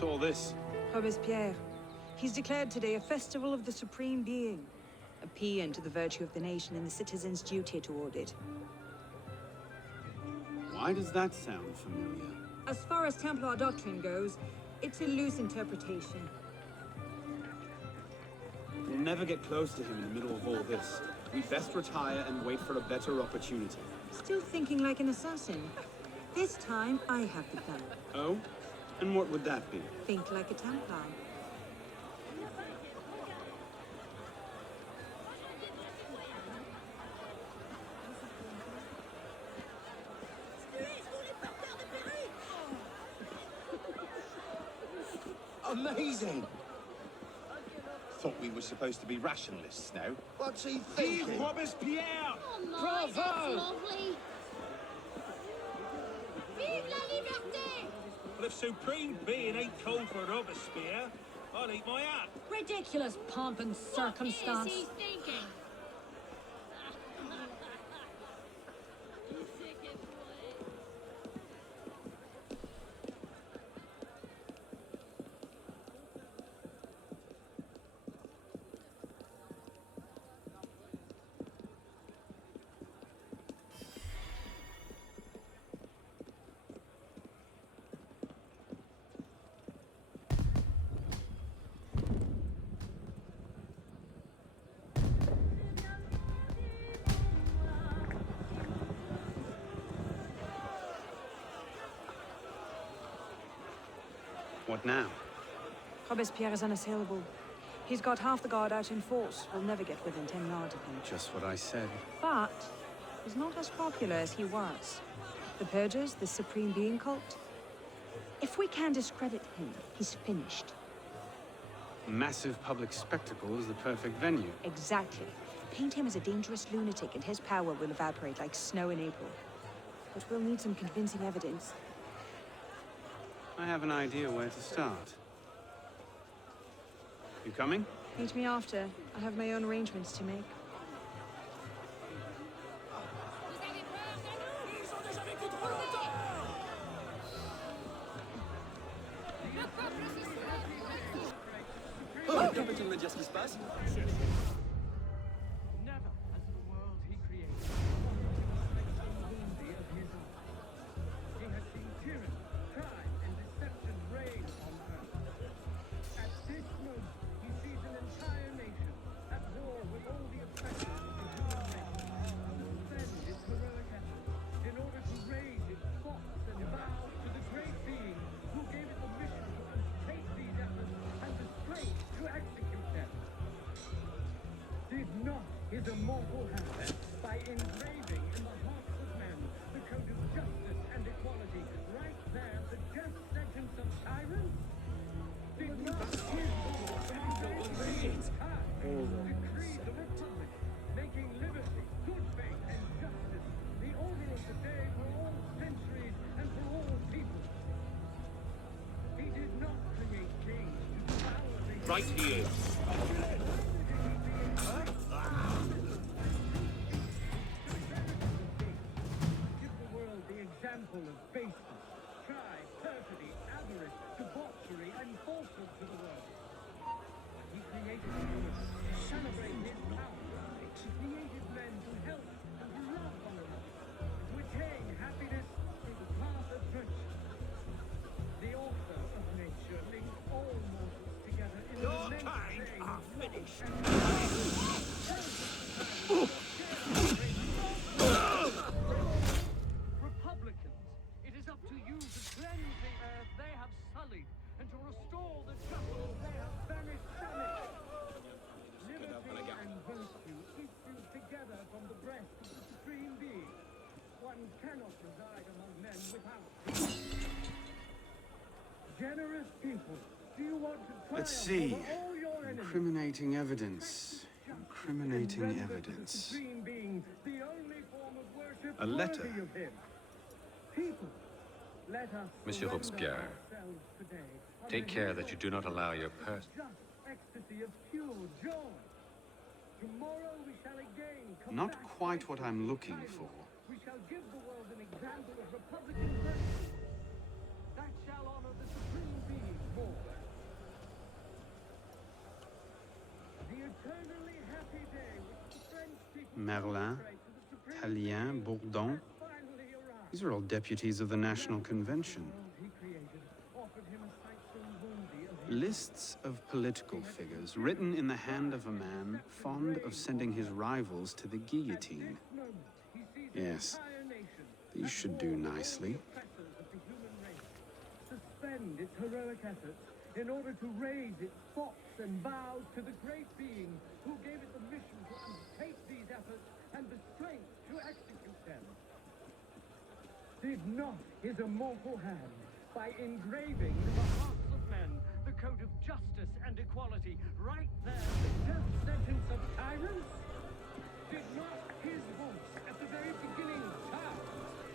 What's all this? Robespierre. He's declared today a festival of the Supreme Being. A paean to the virtue of the nation and the citizens' duty toward it. Why does that sound familiar? As far as Templar doctrine goes, it's a loose interpretation. We'll never get close to him in the middle of all this. We'd best retire and wait for a better opportunity. Still thinking like an assassin. This time, I have the plan. Oh? And what would that be? Think like a Templar. Amazing! Thought we were supposed to be rationalists now. What's he thinking? Vive Robespierre! Oh my, Bravo! that's lovely! Vive la liberté! Well, if Supreme Being ain't called for Robespierre, I'll eat my hat. Ridiculous pomp and circumstance. What is he thinking? What now? Robespierre is unassailable. He's got half the guard out in force. We'll never get within 10 yards of him. Just what I said. But he's not as popular as he was. The Purgers, the Supreme Being cult. If we can discredit him, he's finished. Massive public spectacle is the perfect venue. Exactly. Paint him as a dangerous lunatic and his power will evaporate like snow in April. But we'll need some convincing evidence. I have an idea where to start. You coming? Meet me after. I have my own arrangements to make. Quelqu'un peut-il me dire ce qui se passe? Never has the world he created worthy of his own. He has seen tyranny, crime, and deception reign on earth. At this moment, he sees an entire nation at war with all the oppressors of the human race. To defend its heroic efforts in order to raise its thoughts and vows to the great being who gave it the mission to undertake these efforts and the strength to execute them. Did not his immortal hand, by engraving in the hearts of men the code of justice and equality, right there the just sentence of tyrants? Did not his laws decree the republic, making liberty, good faith, and justice the order of the day for all centuries and for all people? He did not create kings to devour the Right here. Give the world the example of baseness, pride, perfidy, avarice, debauchery, and falsehood to the world. He created the world to celebrate his power. He created men to help and to love one another, to attain happiness through the path of virtue. The author of nature links all mortals together in Your an immense kind chain are of love finished. and Republicans, it is up to you to cleanse the earth they have sullied and to restore the justice they have banished from it. Liberty and virtue issue together from the breast of the Supreme Being. One cannot reside among men without peace. Generous people, do you want to triumph Let's see. over all your enemies? Incriminating evidence. Incriminating Render to the evidence. Supreme Being the only form of worship A letter. worthy of him. People, let us Monsieur surrender Robespierre, ourselves today on take the care hill that you do not allow your of purse. just ecstasy of pure joy. Tomorrow we shall again come Not back quite fight what for I'm the looking tyrant. for. We shall give the world an example of Republican virtue that shall honor the Supreme Being more eternally happy day which the French people Merlin, celebrate to the supreme Tallien, Bourdon. finally arrived. These are all deputies of the National Convention. The world he created offered him a sight so worthy of his Lists of political figures written in the hand of a man fond of sending his rivals to the guillotine. moment. He sees Yes, an entire nation these should do nicely. oppressors of the human race suspend its heroic efforts in order to raise its thoughts and vows to the great being who gave it the mission to undertake these efforts and the strength to execute them. Did not his immortal hand, by engraving in the hearts of men the code of justice and equality, write there the death sentence of tyrants? Did not his voice at the very beginning of time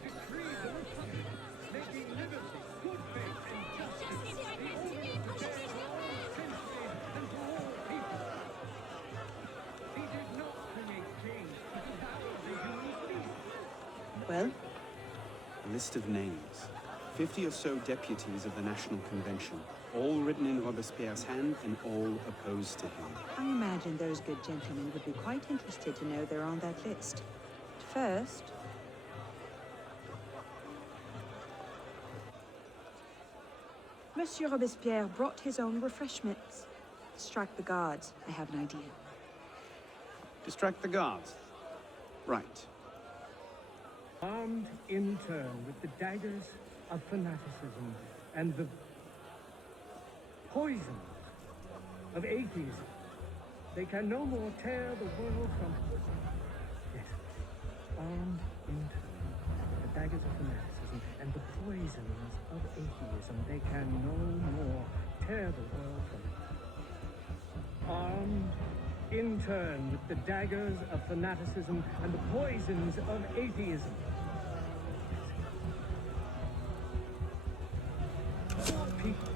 decree the republic, making liberty, good faith, and justice the only today for all centuries and for all people? He did not create kings to devour the human species. Well, A list of names. 50 or so deputies of the National Convention, all written in Robespierre's hand and all opposed to him. I imagine those good gentlemen would be quite interested to know they're on that list. First, Monsieur Robespierre brought his own refreshments. Strike the guards. I have an idea. Distract the guards. Right. Armed in turn with the daggers of fanaticism and the poison of atheism, they can no more tear the world from... Yes, armed in turn with the daggers of fanaticism and the poisons of atheism, they can no more tear the world from it. Armed in turn with the daggers of fanaticism and the poisons of atheism. People.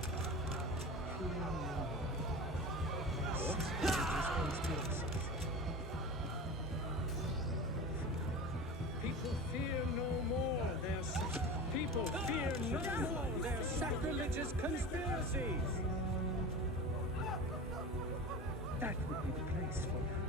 People fear no more their people fear no more their sacrilegious conspiracies. That would be the place for them.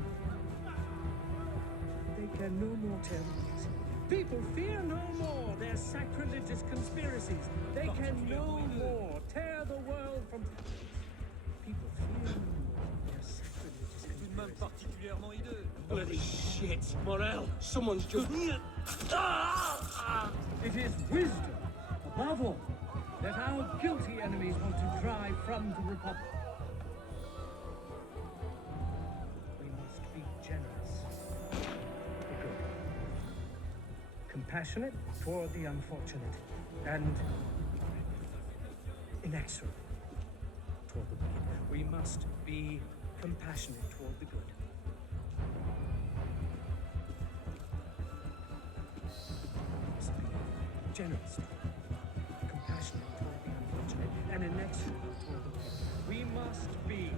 They can no more tear the peace. People fear no more their sacrilegious conspiracies. They can no more tear the world from... People fear no more their sacrilegious conspiracies. particulièrement hideux. Bloody shit! Morel, someone's just... It is wisdom, above all, that our guilty enemies want to drive from the Republic. We must be generous, the good, compassionate toward the unfortunate, and inexorable toward the wicked. We must be compassionate toward the good. Must be generous, compassionate toward the unfortunate, and inexorable toward the wicked. We must be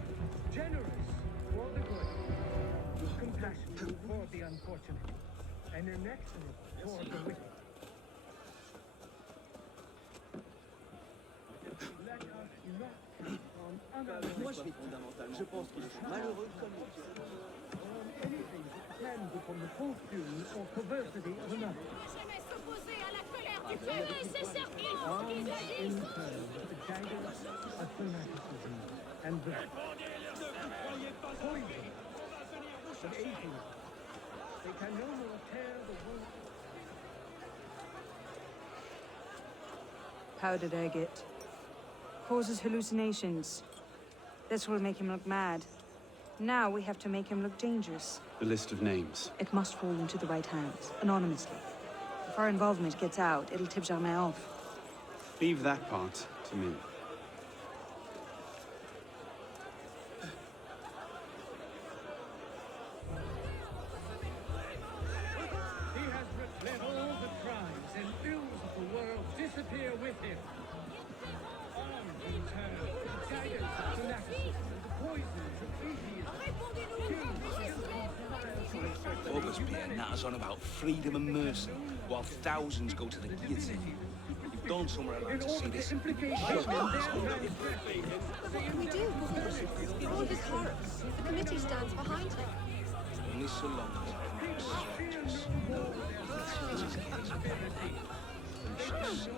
generous toward the good, compassionate toward the unfortunate, and inexorable toward the wicked. Let us not on other Je pense qu'ils sont malheureux comme on anything that depends upon the fortune or perversity of another. Jamais s'opposer à la colère du peuple. Nécessaire, il faut Armed qu'ils in agissent. turn with the daggers of fanaticism and the poison of atheism. They can no more tear the world. Powdered agate. Causes hallucinations. This will make him look mad. Now we have to make him look dangerous. The list of names. It must fall into the right hands, anonymously. If our involvement gets out, it'll tip Germain off. Leave that part to me. He has let all the crimes and ills of the world disappear with him. Armed in turn with the daggers of fanaticism and the poisons of atheism. Robespierre natters on about freedom and mercy, while thousands go to the guillotine. You've gone somewhere along to see this. Implications in their What can we do? All this horror. The committee stands behind him. Only so long as it connects soldiers. This is his case. And she's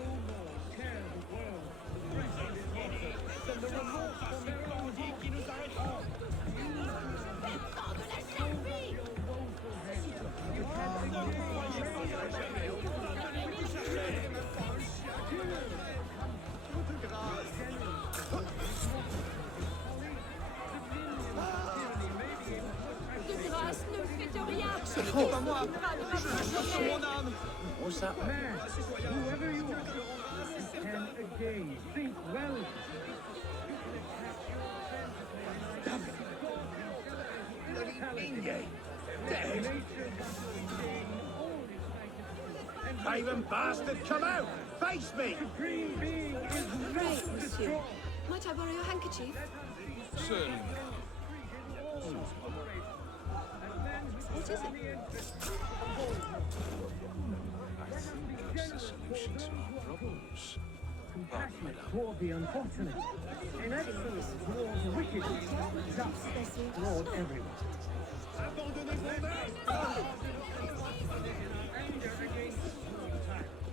De grâce, ne faites rien. Ce n'était pas moi. Je sur mon âme. What's that? Man, whoever you are, you can again think well. Raven bastard, come out! Face me! Supreme being is Right, not monsieur. destroyed. Might I borrow your handkerchief? certainly. What is it? I think that's the solution to our problems. Pardon, madame. Toward the unfortunate, in excellence toward the wicked, justice toward everyone. Anger against small tyrants,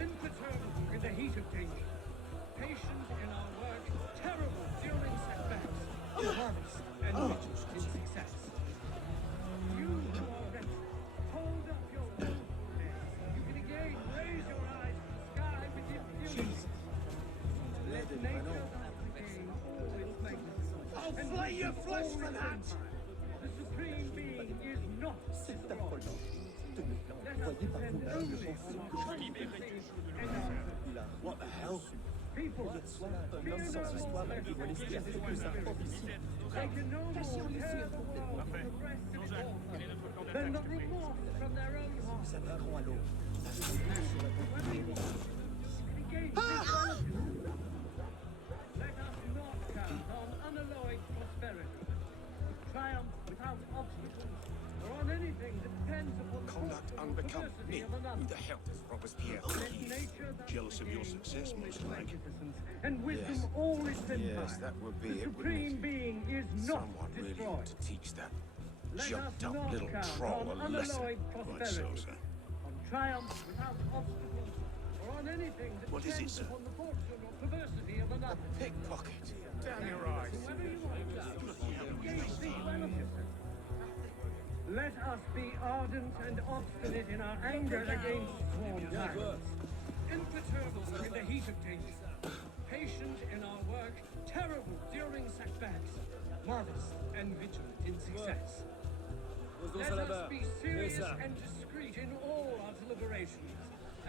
imperturbable in the heat of danger, patient in our work, terrible during setbacks, harvest and riches in success. You who are wretched, hold up your woeful heads. You can again raise your eyes to the sky with impunity. Let nature thus regain all its magnificence. I'll flay your flesh for that! The Supreme Being is not destroyed. Let us depend only on our constancy and our What the hell? people. Fear no more their sacrilegious conspiracy. They can no more tear the world from the breast of its author than the remorse from their own hearts. Engage these relatives. Let us not count on unalloyed prosperity, triumph without obstacles, or on anything that depends upon the Conduct force or unbecoming perversity me. of another. Who the hell does Robespierre Let think he is? nature thus Jealous of your regain success, all most its like. magnificence, and wisdom Yes. all its empire. Yes, that would be the it, wouldn't Supreme it? Being is not Someone really destroyed. ought to teach that Let us jumped up not little count troll on a lesson. unalloyed Right so, prosperity, sir. on triumph without obstacles, or on anything that What is it, depends sir? upon the fortune or perversity of another. Pickpocket. Damn your eyes. Whoever you are, engage these relatives. Let us be ardent and obstinate in our anger against sworn tyrants, imperturbable in the heat of danger, patient in our work, terrible during setbacks, modest and vigilant in success. Let us be serious and discreet in all our deliberations,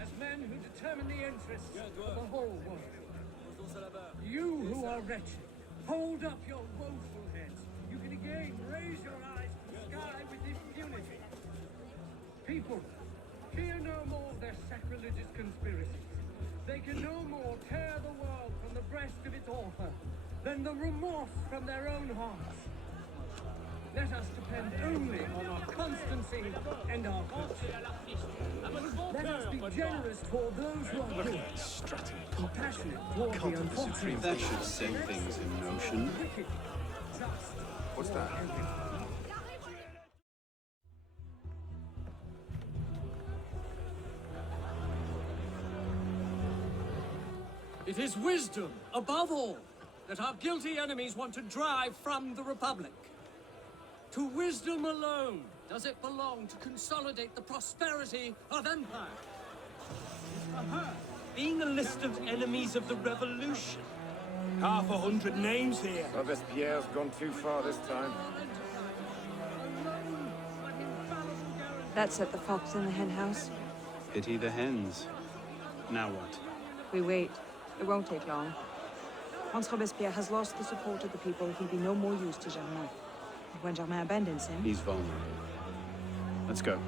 as men who determine the interests of the whole world. You who are wretched, hold up your woeful heads. You can again raise your eyes to the sky with impunity. People, fear no more their sacrilegious conspiracies. They can no more tear the world from the breast of its author than the remorse from their own hearts. Let us depend only on our constancy and our fortune. Let us be generous toward those who are good, Strutting compassionate toward the Cult of the unfortunate. Supreme That should set things in motion. Wicked, just, What's that? It is wisdom, above all, that our guilty enemies want to drive from the Republic. To wisdom alone does it belong to consolidate the prosperity of empire. Being a list of enemies of the revolution. 500 names here. Robespierre's gone too far this time. That set the fox in the hen house. Pity the hens. Now what? We wait. It won't take long. Once Robespierre has lost the support of the people, he'll be no more use to Germain. And when Germain abandons him... He's vulnerable. Let's go.